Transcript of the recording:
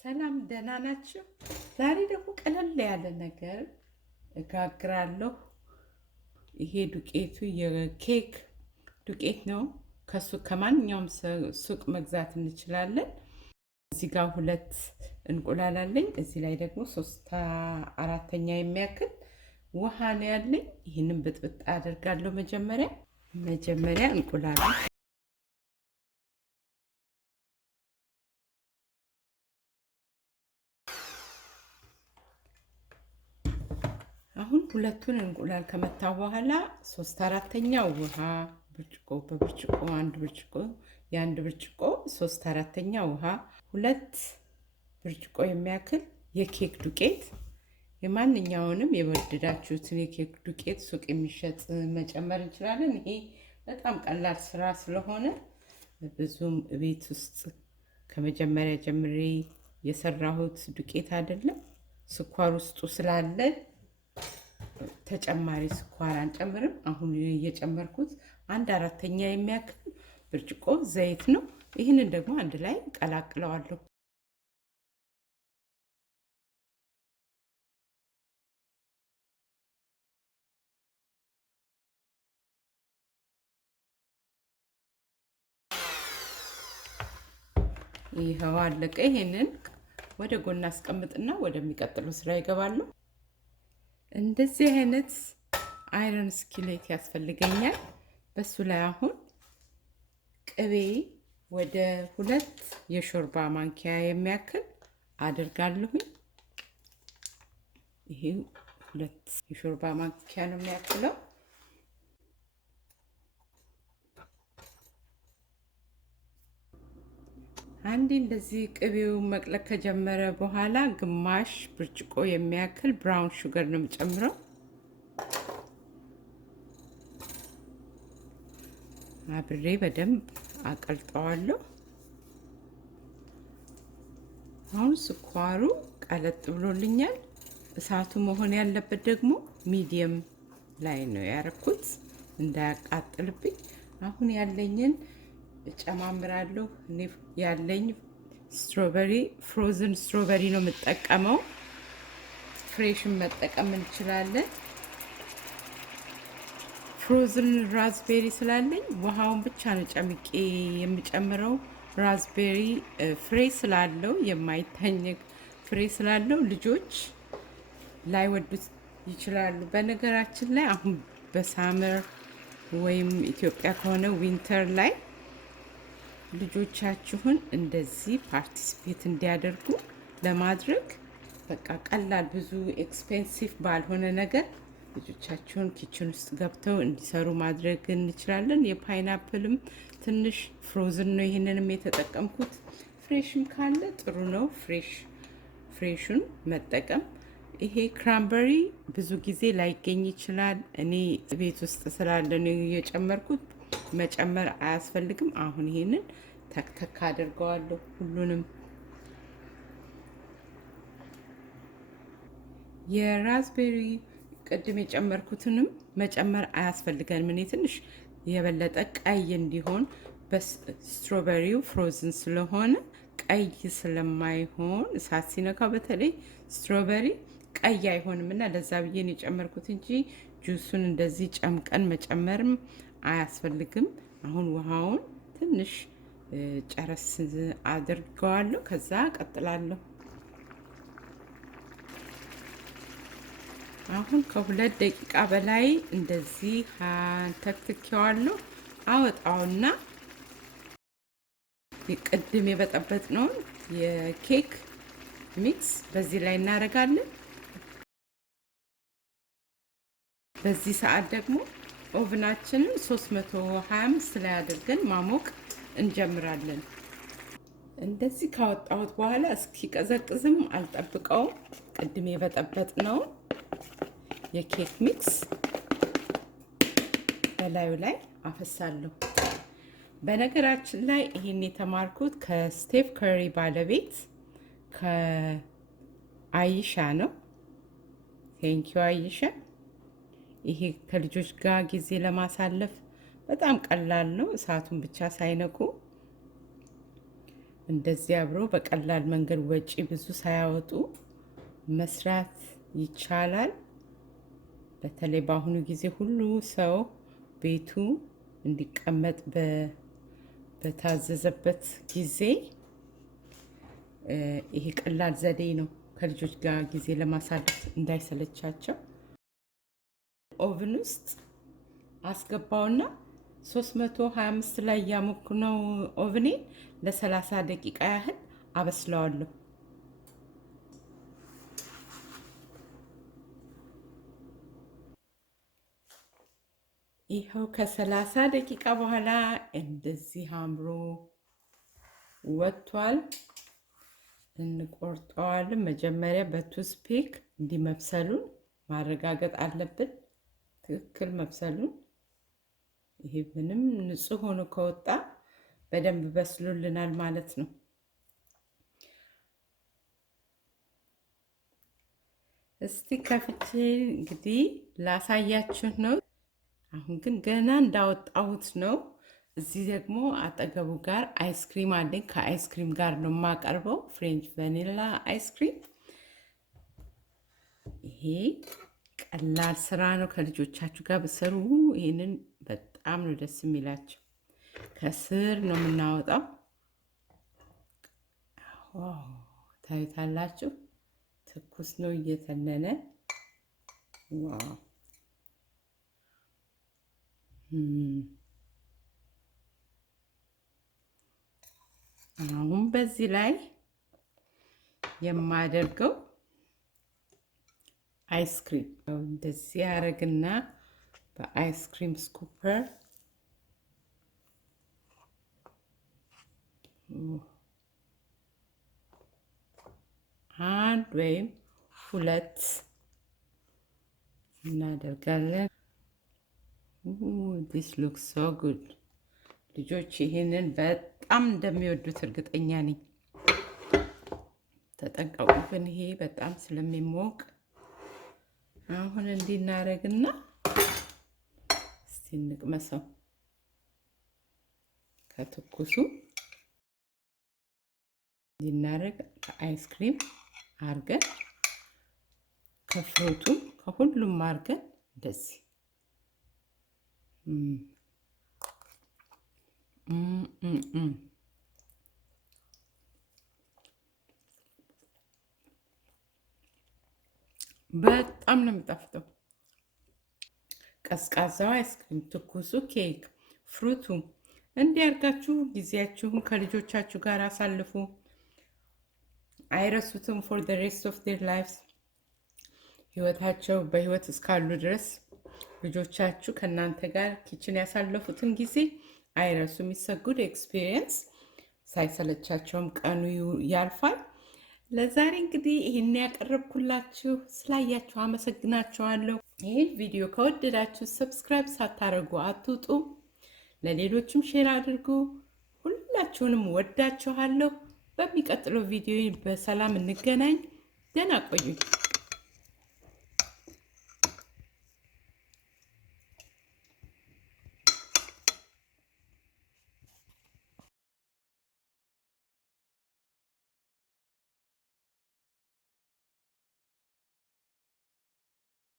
ሰላም ደህና ናችሁ? ዛሬ ደግሞ ቀለል ያለ ነገር እጋግራለሁ። ይሄ ዱቄቱ የኬክ ዱቄት ነው። ከማንኛውም ሱቅ መግዛት እንችላለን። እዚህ ጋር 2 እንቁላል አለኝ። እዚህ ላይ ደግሞ 3/4 የሚያክል ውሃ ነው ያለኝ። ይህንን ብጥብጥ አደርጋለሁ። መጀመሪያ እንቁላሉ አሁን ሁለቱን እንቁላል ከመታው በኋላ 3/4 ውሃ ብርጭቆ በብርጭቆ አንድ ብርጭቆ የአንድ ብርጭቆ 3/4 ውሃ 2 ብርጭቆ የሚያክል የኬክ ዱቄት የማንኛውንም የወደዳችሁትን የኬክ ዱቄት ሱቅ የሚሸጥ መጨመር እንችላለን። ይሄ በጣም ቀላል ስራ ስለሆነ ብዙም ቤት ውስጥ ከመጀመሪያ ጀምሬ የሰራሁት ዱቄት አይደለም። ስኳር ውስጡ ስላለ ተጨማሪ ስኳር አንጨምርም። አሁን እየጨመርኩት 1/4 የሚያክል ብርጭቆ ዘይት ነው። ይህንን ደግሞ አንድ ላይ ቀላቅለዋለሁ። ይሄው አለቀ። ይሄንን ወደ ጎን አስቀምጥና ወደሚቀጥለው ስራ ይገባለሁ። እንደዚህ አይነት አይረን ስኪሌት ያስፈልገኛል። በሱ ላይ አሁን ቅቤ ወደ 2 የሾርባ ማንኪያ የሚያክል አድርጋለሁኝ። ይሄ 2 የሾርባ ማንኪያ ነው የሚያክለው። አንዴ እንደዚህ ቅቤው መቅለቅ ከጀመረ በኋላ ግማሽ ብርጭቆ የሚያክል ብራውን ሹገር ነው የምጨምረው። አብሬ በደንብ አቀልጠዋለሁ። አሁን ስኳሩ ቀለጥ ብሎልኛል። እሳቱ መሆን ያለበት ደግሞ ሚዲየም ላይ ነው ያረኩት እንዳያቃጥልብኝ። አሁን ያለኝን እጨማምራለሁ። እኔ ያለኝ ስትሮበሪ ፍሮዝን ስትሮበሪ ነው የምጠቀመው። ፍሬሽን መጠቀም እንችላለን። ፍሮዝን ራዝቤሪ ስላለኝ ውሃውን ብቻ ነው ጨምቄ የምጨምረው። ራዝቤሪ ፍሬ ስላለው የማይታኘክ ፍሬ ስላለው ልጆች ላይወዱት ይችላሉ። በነገራችን ላይ አሁን በሳመር ወይም ኢትዮጵያ ከሆነ ዊንተር ላይ ልጆቻችሁን እንደዚህ ፓርቲሲፔት እንዲያደርጉ ለማድረግ በቃ ቀላል ብዙ ኤክስፔንሲቭ ባልሆነ ነገር ልጆቻችሁን ኪችን ውስጥ ገብተው እንዲሰሩ ማድረግ እንችላለን። የፓይናፕልም ትንሽ ፍሮዝን ነው ይሄንንም የተጠቀምኩት። ፍሬሽም ካለ ጥሩ ነው ፍሬሹን መጠቀም። ይሄ ክራምበሪ ብዙ ጊዜ ላይገኝ ይችላል። እኔ ቤት ውስጥ ስላለ ነው የጨመርኩት። መጨመር አያስፈልግም። አሁን ይሄንን ተክተክ አድርገዋለሁ። ሁሉንም የራዝቤሪ ቅድም የጨመርኩትንም መጨመር አያስፈልገንም። እኔ ትንሽ የበለጠ ቀይ እንዲሆን በስትሮበሪው ፍሮዝን ስለሆነ ቀይ ስለማይሆን እሳት ሲነካው በተለይ ስትሮበሪ ቀይ አይሆንም እና ለዛ ብዬ ነው የጨመርኩት እንጂ ጁሱን እንደዚህ ጨምቀን መጨመርም አያስፈልግም። አሁን ውሃውን ትንሽ ጨረስ አድርገዋለሁ። ከዛ ቀጥላለሁ። አሁን ከ2 ደቂቃ በላይ እንደዚህ ተክትኬዋለሁ። አወጣውና ቅድም የበጠበጥነውን የኬክ ሚክስ በዚህ ላይ እናደርጋለን። በዚህ ሰዓት ደግሞ ኦቭናችንን 325 ላይ አድርገን ማሞቅ እንጀምራለን። እንደዚህ ካወጣሁት በኋላ እስኪቀዘቅዝም አልጠብቀውም። ቅድም የበጠበጥነው የኬክ ሚክስ በላዩ ላይ አፈሳለሁ። በነገራችን ላይ ይሄን የተማርኩት ከስቴፍ ከሪ ባለቤት ከአይሻ ነው። ቴንኪው አይሻ። ይሄ ከልጆች ጋር ጊዜ ለማሳለፍ በጣም ቀላል ነው። እሳቱን ብቻ ሳይነኩ እንደዚህ አብሮ በቀላል መንገድ ወጪ ብዙ ሳያወጡ መስራት ይቻላል። በተለይ በአሁኑ ጊዜ ሁሉ ሰው ቤቱ እንዲቀመጥ በታዘዘበት ጊዜ ይሄ ቀላል ዘዴ ነው ከልጆች ጋር ጊዜ ለማሳለፍ እንዳይሰለቻቸው። ኦቨን ውስጥ አስገባውና 325 ላይ ያሞኩ ነው ኦቨኔ ለ30 ደቂቃ ያህል አበስለዋለሁ። ይኸው ከ30 ደቂቃ በኋላ እንደዚህ አምሮ ወጥቷል። እንቆርጠዋለን። መጀመሪያ በቱስፒክ እንዲመብሰሉን ማረጋገጥ አለብን፣ ትክክል መብሰሉን። ይሄ ምንም ንጹህ ሆኖ ከወጣ በደንብ በስሎልናል ማለት ነው። እስቲ ከፍቼ እንግዲህ ላሳያችሁ ነው። አሁን ግን ገና እንዳወጣሁት ነው። እዚህ ደግሞ አጠገቡ ጋር አይስክሪም አለኝ። ከአይስክሪም ጋር ነው የማቀርበው፣ ፍሬንች ቫኒላ አይስክሪም። ይሄ ቀላል ስራ ነው። ከልጆቻችሁ ጋር ብሰሩ ይሄንን በጣም ነው ደስ የሚላቸው። ከስር ነው የምናወጣው። ታዩታላችሁ፣ ትኩስ ነው እየተነነ። ዋው! አሁን በዚህ ላይ የማደርገው አይስክሪም እንደዚህ ያደርግና በአይስክሪም ስኩፐር አንድ ወይም ሁለት እናደርጋለን። this looks so good። ልጆች ይሄንን በጣም እንደሚወዱት እርግጠኛ ነኝ። ተጠንቀቁ፣ ግን ይሄ በጣም ስለሚሞቅ አሁን እንዲህ እናደርግና እስቲ እንቅመሰው። ከትኩሱ እንዲህ እናደርግ፣ ከአይስክሪም አድርገን ከፍሩቱም ከሁሉም አድርገን እንደዚህ በጣም ነው የሚጣፍጠው። ቀዝቃዛው አይስክሪም፣ ትኩሱ ኬክ፣ ፍሩቱ እንዲያርጋችሁ ጊዜያችሁን ከልጆቻችሁ ጋር አሳልፉ። አይረሱትም for the rest of their lives። ህይወታቸው በህይወት እስካሉ ድረስ ልጆቻችሁ ከናንተ ጋር ኪችን ያሳለፉትን ጊዜ አይረሱም። it's a good experience። ሳይሰለቻቸውም ቀኑ ያልፋል። ለዛሬ እንግዲህ ይሄን ያቀረብኩላችሁ፣ ስላያችሁ አመሰግናችኋለሁ። ይሄን ቪዲዮ ከወደዳችሁ ሰብስክራይብ ሳታረጉ አትውጡ። ለሌሎችም ሼር አድርጉ። ሁላችሁንም ወዳችኋለሁ። በሚቀጥለው ቪዲዮ በሰላም እንገናኝ። ደህና ቆዩኝ።